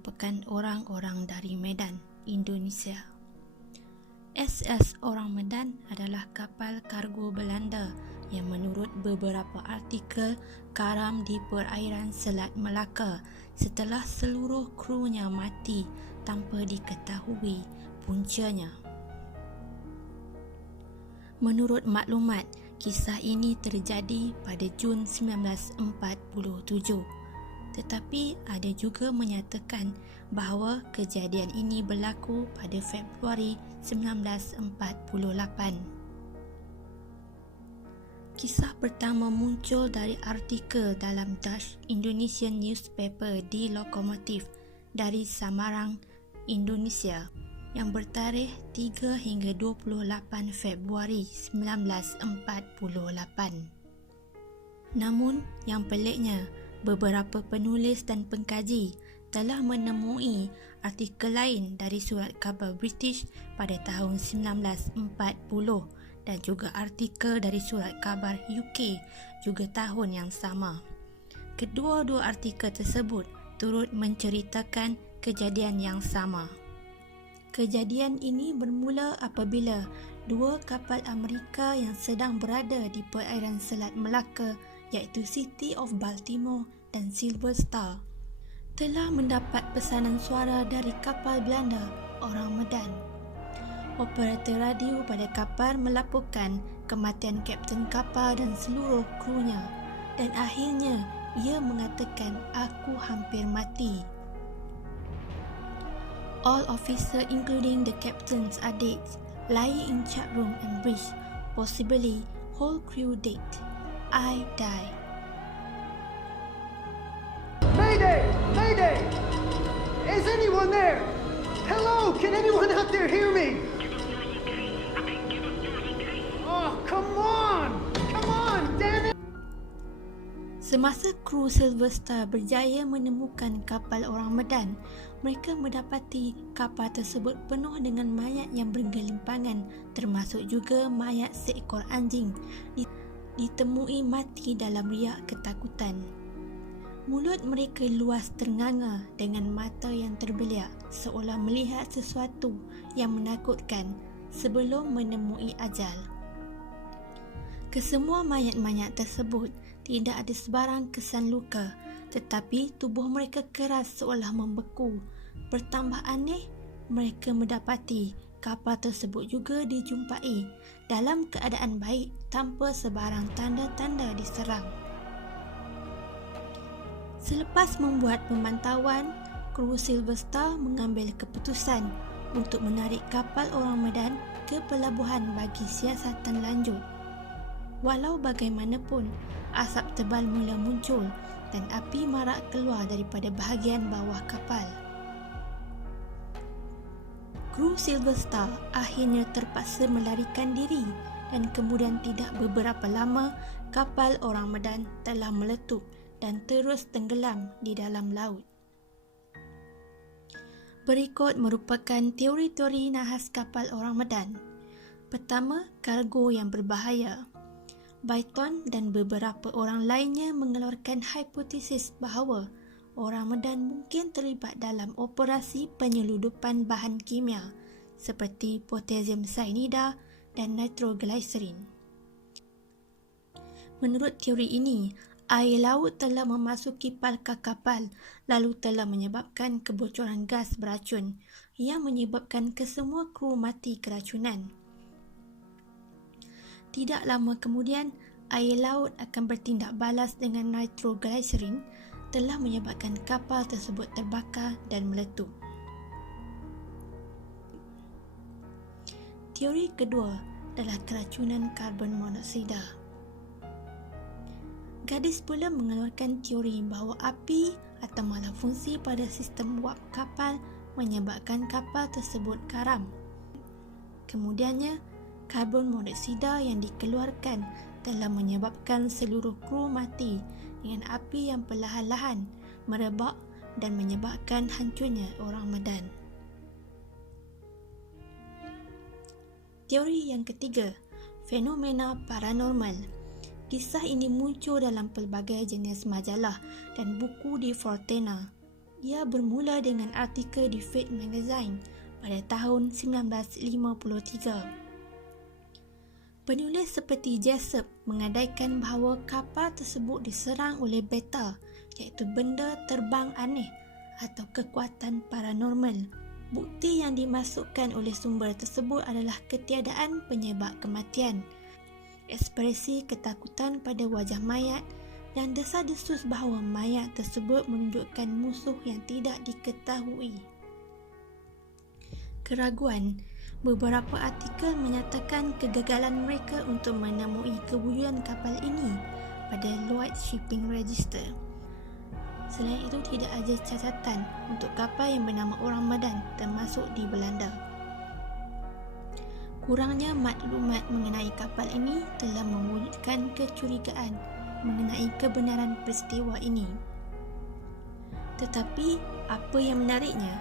merupakan orang-orang dari Medan, Indonesia. SS Orang Medan adalah kapal kargo Belanda yang menurut beberapa artikel karam di perairan Selat Melaka setelah seluruh krunya mati tanpa diketahui puncanya. Menurut maklumat, kisah ini terjadi pada Jun 1947. Tetapi ada juga menyatakan bahawa kejadian ini berlaku pada Februari 1948. Kisah pertama muncul dari artikel dalam Dutch Indonesian newspaper di Lokomotif dari Samarang, Indonesia yang bertarikh 3 hingga 28 Februari 1948. Namun, yang peliknya, beberapa penulis dan pengkaji telah menemui artikel lain dari surat khabar British pada tahun 1940 dan juga artikel dari surat khabar UK juga tahun yang sama. Kedua-dua artikel tersebut turut menceritakan kejadian yang sama. Kejadian ini bermula apabila dua kapal Amerika yang sedang berada di perairan Selat Melaka iaitu City of Baltimore dan Silver Star telah mendapat pesanan suara dari kapal Belanda Orang Medan. Operator radio pada kapal melaporkan kematian kapten kapal dan seluruh krunya dan akhirnya ia mengatakan, "Aku hampir mati." All officers including the captains are dead, lying in chat room and bridge, possibly whole crew dead. I die. Mayday! Mayday! Is anyone there? Hello? Can anyone out there hear me? Oh, come on! Come on, damn it! Semasa kru Silver Star berjaya menemukan kapal Orang Medan, mereka mendapati kapal tersebut penuh dengan mayat yang bergelimpangan, termasuk juga mayat seekor anjing ditemui mati dalam riak ketakutan. Mulut mereka luas ternganga dengan mata yang terbeliak seolah melihat sesuatu yang menakutkan sebelum menemui ajal. Kesemua mayat-mayat tersebut tidak ada sebarang kesan luka, tetapi tubuh mereka keras seolah membeku. Bertambah aneh, mereka mendapati kapal tersebut juga dijumpai dalam keadaan baik tanpa sebarang tanda-tanda diserang. Selepas membuat pemantauan, kru Silver Star mengambil keputusan untuk menarik kapal Orang Medan ke pelabuhan bagi siasatan lanjut. Walau bagaimanapun, asap tebal mula muncul dan api marak keluar daripada bahagian bawah kapal. Kru Silver Star akhirnya terpaksa melarikan diri dan kemudian tidak beberapa lama kapal Orang Medan telah meletup dan terus tenggelam di dalam laut. Berikut merupakan teori-teori nahas kapal Orang Medan. Pertama, kargo yang berbahaya. Baiton dan beberapa orang lainnya mengeluarkan hipotesis bahawa Orang Medan mungkin terlibat dalam operasi penyeludupan bahan kimia seperti potassium cyanida dan nitroglycerin. Menurut teori ini, air laut telah memasuki palkar kapal lalu telah menyebabkan kebocoran gas beracun yang menyebabkan kesemua kru mati keracunan. Tidak lama kemudian, air laut akan bertindak balas dengan nitroglycerin telah menyebabkan kapal tersebut terbakar dan meletup. Teori kedua adalah keracunan karbon monoksida. Gadis pula mengeluarkan teori bahawa api atau malafungsi pada sistem wap kapal menyebabkan kapal tersebut karam. Kemudiannya, karbon monoksida yang dikeluarkan telah menyebabkan seluruh kru mati dengan api yang perlahan-lahan merebak dan menyebabkan hancurnya Orang Medan. Teori yang ketiga, fenomena paranormal. Kisah ini muncul dalam pelbagai jenis majalah dan buku di Fortena. Ia bermula dengan artikel di Fate Magazine pada tahun 1953. Penulis seperti Jessup mengandaikan bahawa kapal tersebut diserang oleh beta, iaitu benda terbang aneh atau kekuatan paranormal. Bukti yang dimasukkan oleh sumber tersebut adalah ketiadaan penyebab kematian, ekspresi ketakutan pada wajah mayat dan desas-desus bahawa mayat tersebut menunjukkan musuh yang tidak diketahui. Keraguan. Beberapa artikel menyatakan kegagalan mereka untuk menemui kewujudan kapal ini pada Lloyd's Shipping Register. Selain itu, tidak ada catatan untuk kapal yang bernama Orang Medan termasuk di Belanda. Kurangnya maklumat mengenai kapal ini telah mewujudkan kecurigaan mengenai kebenaran peristiwa ini. Tetapi, apa yang menariknya,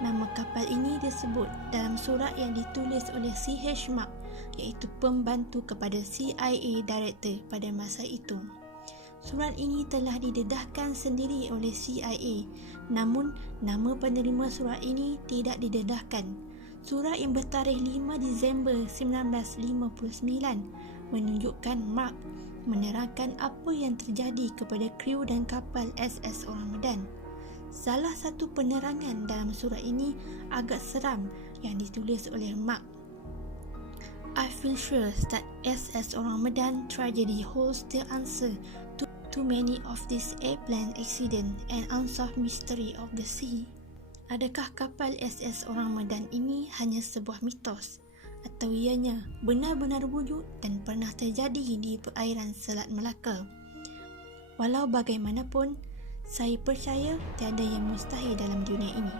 nama kapal ini disebut dalam surat yang ditulis oleh C.H. Mark, iaitu pembantu kepada CIA Director pada masa itu. Surat ini telah didedahkan sendiri oleh CIA, namun nama penerima surat ini tidak didedahkan. Surat yang bertarikh 5 Disember 1959 menunjukkan Mark menerangkan apa yang terjadi kepada kru dan kapal SS Orang Medan. Salah satu penerangan dalam surat ini agak seram yang ditulis oleh Mark. I feel sure that SS Orang Medan tragedy holds the answer to many of these airplane accident and unsolved mystery of the sea. Adakah kapal SS Orang Medan ini hanya sebuah mitos, atau ianya benar-benar wujud dan pernah terjadi di perairan Selat Melaka? Walau bagaimanapun, saya percaya tiada yang mustahil dalam dunia ini.